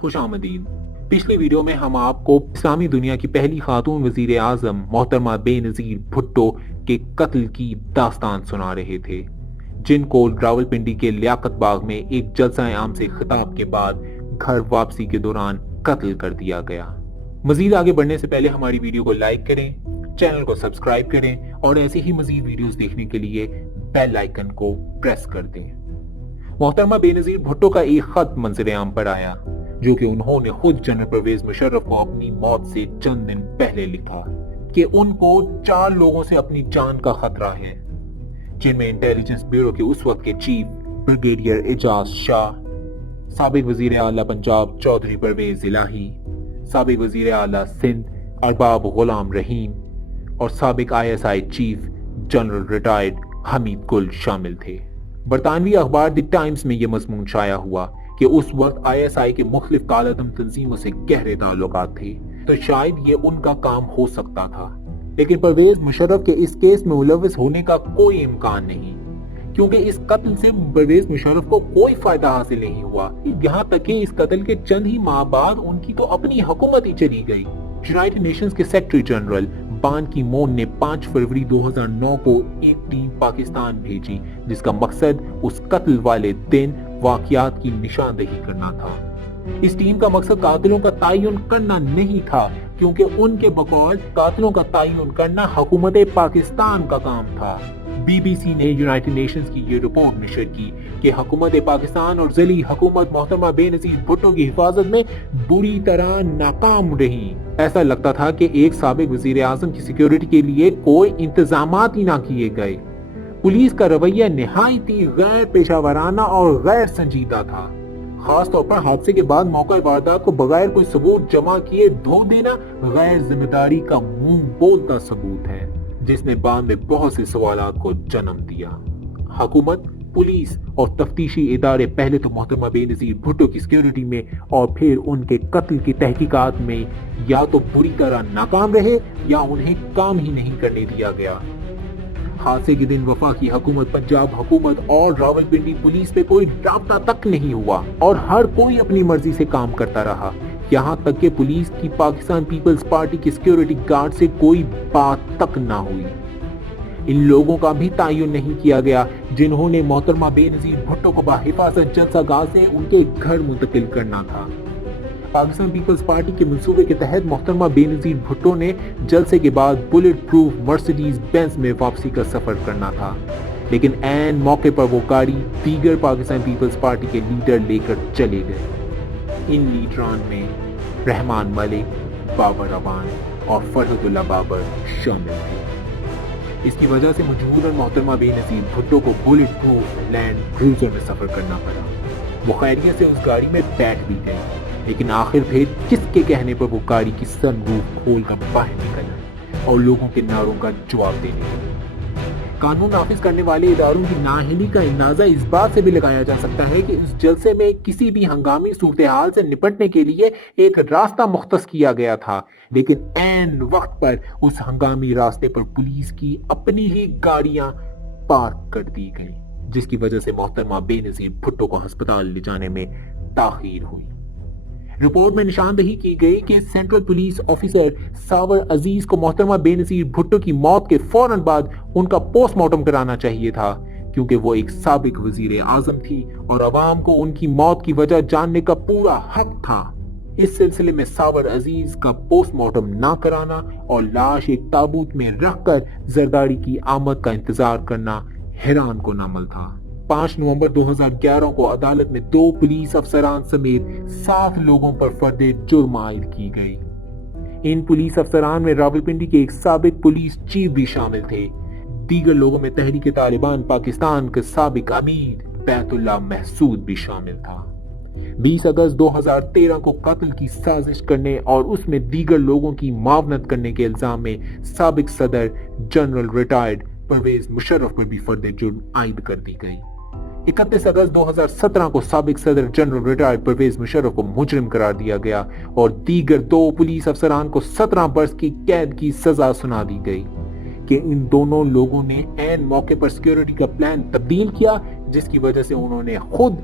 خوش آمدید۔ پچھلی ویڈیو میں ہم آپ کو اسلامی دنیا کی پہلی خاتون وزیر اعظم محترمہ بے نظیر بھٹو کے قتل کی داستان سنا رہے تھے، جن کو راولپنڈی کے لیاقت باغ میں ایک جلسہ عام سے خطاب کے بعد گھر واپسی کے دوران قتل کر دیا گیا۔ مزید آگے بڑھنے سے پہلے ہماری ویڈیو کو لائک کریں، چینل کو سبسکرائب کریں اور ایسے ہی مزید ویڈیوز دیکھنے کے لیے بیل آئیکن کو پریس کر دیں۔ محترمہ بے نظیر بھٹو کا ایک خط منظر عام پر آیا، جو کہ انہوں نے خود جنرل پرویز مشرف کو اپنی موت سے چند دن پہلے لکھا کہ ان کو 4 لوگوں سے اپنی جان کا خطرہ ہے، جن میں انٹیلیجنس بیورو کے اس وقت کے چیف بریگیڈیئر اعجاز شاہ، سابق وزیر اعلیٰ پنجاب چودھری پرویز الہی، سابق وزیر اعلیٰ سندھ ارباب غلام رحیم اور سابق ISI چیف جنرل ریٹائرڈ حمید گل شامل تھے۔ برطانوی اخبار دی ٹائمز میں یہ مضمون شائع ہوا کہ اس وقت ISI کے مختلف کالعدم تنظیموں سے گہرے تعلقات تھے، تو شاید یہ ان کا کام ہو سکتا تھا، لیکن پرویز مشرف کے اس کیس میں ملوث ہونے کا کوئی امکان نہیں، کیونکہ اس قتل سے پرویز مشرف کو کوئی فائدہ حاصل نہیں ہوا، یہاں تک کہ اس قتل کے چند ہی ماہ بعد ان کی تو اپنی حکومت ہی چلی گئی۔ یونائیٹڈ نیشنز کے سیکرٹری جنرل بان کی مون نے 5 فروری 2009 کو ایک ٹیم پاکستان بھیجی، جس کا مقصد اس قتل والے دن واقعات کی نشاندہی کرنا تھا۔ اس ٹیم کا مقصد قاتلوں کا تعین کرنا نہیں تھا، کیونکہ ان کے بقول قاتلوں کا تعین کرنا حکومت پاکستان کا کام تھا۔ BBC نے یونائیٹڈ نیشنز کی یہ رپورٹ نشر کی کہ حکومت پاکستان اور ذیلی حکومت محترمہ بے نظیر بھٹو کی حفاظت میں بری طرح ناکام رہی۔ ایسا لگتا تھا کہ ایک سابق وزیر اعظم کی سیکیورٹی کے لیے کوئی انتظامات ہی نہ کیے گئے۔ پولیس کا رویہ نہایت ہی غیر پیشہ ورانہ اور غیر سنجیدہ تھا، خاص طور پر حادثے کے بعد موقع واردات کو بغیر کوئی ثبوت جمع کیے دھو دینا غیر ذمہ داری کا منہ بولتا ثبوت ہے، جس نے بعد میں بہت سے سوالات کو جنم دیا۔ حکومت، پولیس اور تفتیشی ادارے پہلے تو محترمہ بے نظیر بھٹو کی سیکیورٹی میں اور پھر ان کے قتل کی تحقیقات میں یا تو بری طرح ناکام رہے یا انہیں کام ہی نہیں کرنے دیا گیا۔ حادثے کے دن وفاقی حکومت، پنجاب حکومت اور راولپنڈی پولیس پہ کوئی رابطہ تک نہیں ہوا اور ہر کوئی اپنی مرضی سے کام کرتا رہا، یہاں تک کہ پولیس کی پاکستان پیپلز پارٹی کے سیکیورٹی گارڈ سے کوئی بات تک نہ ہوئی۔ ان لوگوں کا بھی تعین نہیں کیا گیا جنہوں نے محترمہ بے نظیر بھٹو کو بحفاظت جلسہ گاہ سے ان کے گھر منتقل کرنا تھا۔ پاکستان پیپلز پارٹی کے منصوبے کے تحت محترمہ بے نظیر بھٹو نے جلسے کے بعد بلٹ پروف مرسیڈیز بینز میں واپسی کا سفر کرنا تھا، لیکن عین موقع پر وہ گاڑی دیگر پاکستان پیپلز پارٹی کے لیڈر لے کر چلے گئے۔ ان لیڈران میں رحمان ملک، بابر اعوان اور فرحت اللہ بابر شامل تھے۔ اس کی وجہ سے مجبوراً محترمہ بے نظیر بھٹو کو بلٹ پروف لینڈ کروزر میں سفر کرنا پڑا۔ وہ خیریت سے اس گاڑی میں بیٹھ بھی گئی، لیکن آخر پھر کس کے کہنے پر وہ گاڑی کی سن روف کھول کر باہر نکل آئی اور لوگوں کے نعروں کا جواب دینے لگی۔ قانون نافذ کرنے والے اداروں کی نااہلی کا اندازہ اس بات سے بھی لگایا جا سکتا ہے کہ اس جلسے میں کسی بھی ہنگامی صورتحال سے نپٹنے کے لیے ایک راستہ مختص کیا گیا تھا، لیکن عین وقت پر اس ہنگامی راستے پر پولیس کی اپنی ہی گاڑیاں پارک کر دی گئیں، جس کی وجہ سے محترمہ بے نظیر بھٹو کو ہسپتال لے جانے میں تاخیر ہوئی۔ رپورٹ میں نشاندہی کی گئی کہ سینٹرل پولیس آفیسر ساور عزیز کو محترمہ بے نظیر بھٹو کی موت کے فوراً بعد ان کا پوسٹ مارٹم کرانا چاہیے تھا، کیونکہ وہ ایک سابق وزیر اعظم تھی اور عوام کو ان کی موت کی وجہ جاننے کا پورا حق تھا۔ اس سلسلے میں ساور عزیز کا پوسٹ مارٹم نہ کرانا اور لاش ایک تابوت میں رکھ کر زرداری کی آمد کا انتظار کرنا حیران کن عمل تھا۔ 5 نومبر 2011 کو عدالت میں 2 پولیس افسران سمیت 7 لوگوں پر فرد جرم عائد کی گئی۔ ان پولیس افسران میں راولپنڈی کے ایک سابق پولیس چیف بھی شامل تھے۔ دیگر لوگوں میں تحریک طالبان پاکستان کے سابق امیر بیت اللہ محسود بھی شامل تھا۔ 20 اگست 2013 کو قتل کی سازش کرنے اور اس میں دیگر لوگوں کی معاونت کرنے کے الزام میں سابق صدر جنرل ریٹائرڈ پرویز مشرف پر بھی فرد جرم عائد کر دی گئی۔ 31 اگست 2017 کو سابق صدر جنرل ریٹائرڈ پرویز مشرف کو مجرم قرار دیا گیا اور دیگر 2 پولیس افسران کو 17 برس کی قید کی سزا سنا دی گئی کہ ان دونوں لوگوں نے عین موقع پر سیکیورٹی کا پلان تبدیل کیا، جس کی وجہ سے انہوں نے خود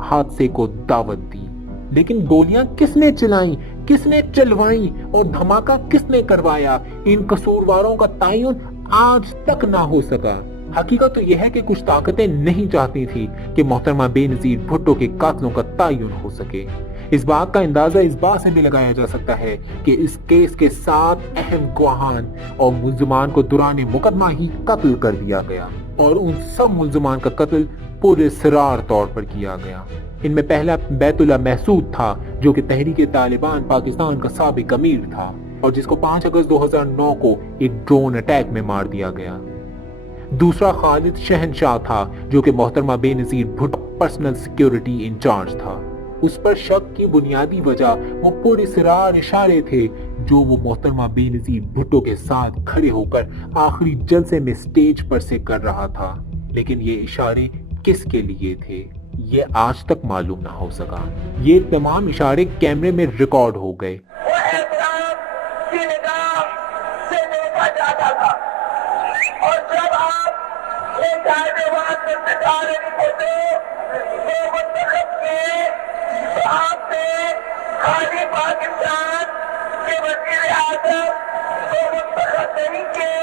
حادثے کو دعوت دی۔ لیکن گولیاں کس نے چلائیں، کس نے چلوائیں اور دھماکہ کس نے کروایا، ان قصورواروں کا تعین آج تک نہ ہو سکا۔ حقیقت تو یہ ہے کہ کچھ طاقتیں نہیں چاہتی تھی کہ محترمہ بے نظیر بھٹو کے قاتلوں کا تعین ہو سکے۔ اس بات کا اندازہ اس بات سے بھی لگایا جا سکتا ہے کہ اس کیس کے 7 اہم گواہان اور ملزمان کو دوران مقدمہ ہی قتل کر دیا گیا اور ان سب ملزمان کا قتل پراسرار طور پر کیا گیا۔ ان میں پہلا بیت اللہ محسود تھا جو کہ تحریک طالبان پاکستان کا سابق امیر تھا اور جس کو 5 اگست 2009 کو ایک ڈرون اٹیک میں مار دیا گیا۔ دوسرا خالد شہنشاہ تھا جو کہ محترمہ بے نظیر بھٹو پرسنل سیکیورٹی انچارج تھا۔ اس پر شک کی بنیادی وجہ وہ پراسرار اشارے تھے جو وہ محترمہ بے نظیر بھٹو کے ساتھ کھڑے ہو کر آخری جلسے میں سٹیج پر سے کر رہا تھا، لیکن یہ اشارے کس کے لیے تھے یہ آج تک معلوم نہ ہو سکا۔ یہ تمام اشارے کیمرے میں ریکارڈ ہو گئے۔ اور جب آپ یہ جائزوات میں ستارے پھوٹے تو منتخب کیے تو آپ نے خالی پاکستان کے وزیر اعظم کو منتخب نہیں کیے،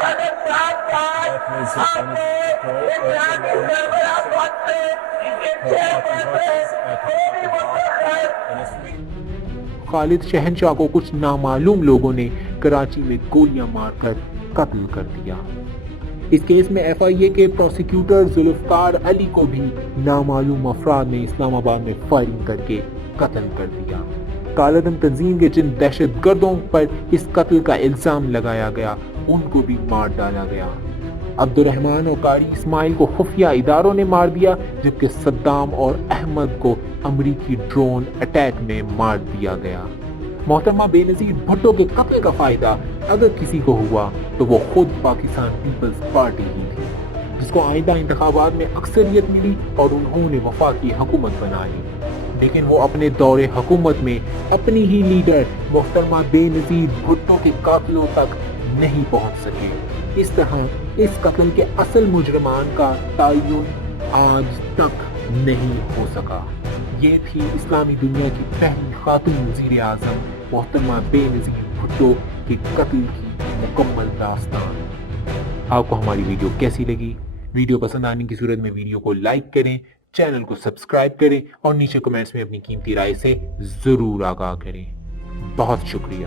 صدر صاحب کا آپ نے انتظامی سربراہ پد سے چیئرپرسن کو بھی منتخب۔ خالد شہنشاہ کو کچھ نامعلوم لوگوں نے کراچی میں گولیاں مار کر قتل کر دیا۔ اس کیس میں ایف آئی اے کے پروسیکیوٹر ذوالفقار علی کو بھی نامعلوم افراد نے اسلام آباد میں فائرنگ کر کے قتل کر دیا۔ کالعدم تنظیم کے جن دہشت گردوں پر اس قتل کا الزام لگایا گیا ان کو بھی مار ڈالا گیا۔ عبد الرحمن اور قاری اسماعیل کو خفیہ اداروں نے مار دیا، جبکہ صدام اور احمد کو امریکی ڈرون اٹیک میں مار دیا گیا۔ محترمہ بے نظیر بھٹو کے قتل کا فائدہ اگر کسی کو ہوا تو وہ خود پاکستان پیپلز پارٹی ہی تھی، جس کو آئندہ انتخابات میں اکثریت ملی اور انہوں نے وفاقی حکومت بنائی، لیکن وہ اپنے دور حکومت میں اپنی ہی لیڈر محترمہ بے نظیر بھٹو کے قاتلوں تک نہیں پہنچ سکے۔ اس طرح اس قتل کے اصل مجرمان کا تعین آج تک نہیں ہو سکا۔ یہ تھی اسلامی دنیا کی پہلی خاتون وزیر اعظم محترمہ بے نظیر بھٹو کے قتل کی مکمل داستان۔ آپ کو ہماری ویڈیو کیسی لگی؟ ویڈیو پسند آنے کی صورت میں ویڈیو کو لائک کریں، چینل کو سبسکرائب کریں اور نیچے کمنٹس میں اپنی قیمتی رائے سے ضرور آگاہ کریں۔ بہت شکریہ۔